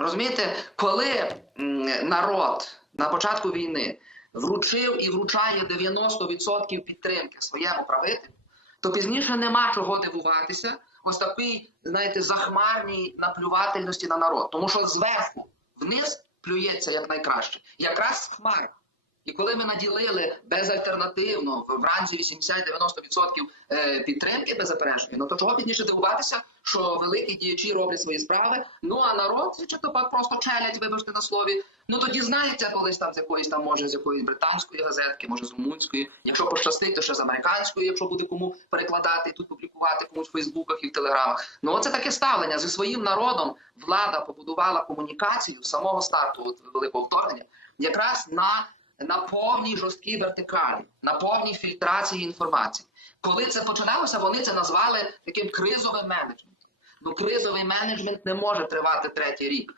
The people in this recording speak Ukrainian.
Розумієте, коли народ на початку війни вручив і вручає 90% підтримки своєму правителю, то пізніше нема чого дивуватися. Ось такий, знаєте, захмарній наплювательності на народ. Тому що зверху вниз плюється як найкраще. Якраз хмар. І коли ми наділили безальтернативно в ранзі 80-90% е, підтримки беззаперечної, ну то чого пізніше дивуватися, що великі діячі роблять свої справи. Ну а народ чи то просто челять, вибачте на слові. Ну тоді знається колись там з якоїсь там, може, з якоїсь британської газетки, може з румунської. Якщо пощастить, то ще з американської, якщо буде кому перекладати і тут публікувати комусь в Фейсбуках і в Телеграмах. Ну оце таке ставлення зі своїм народом. Влада побудувала комунікацію з самого старту от, великого вторгнення, якраз на на повній жорсткій вертикалі, на повній фільтрації інформації. Коли це починалося, вони це назвали таким кризовим менеджментом. Ну, кризовий менеджмент не може тривати третій рік.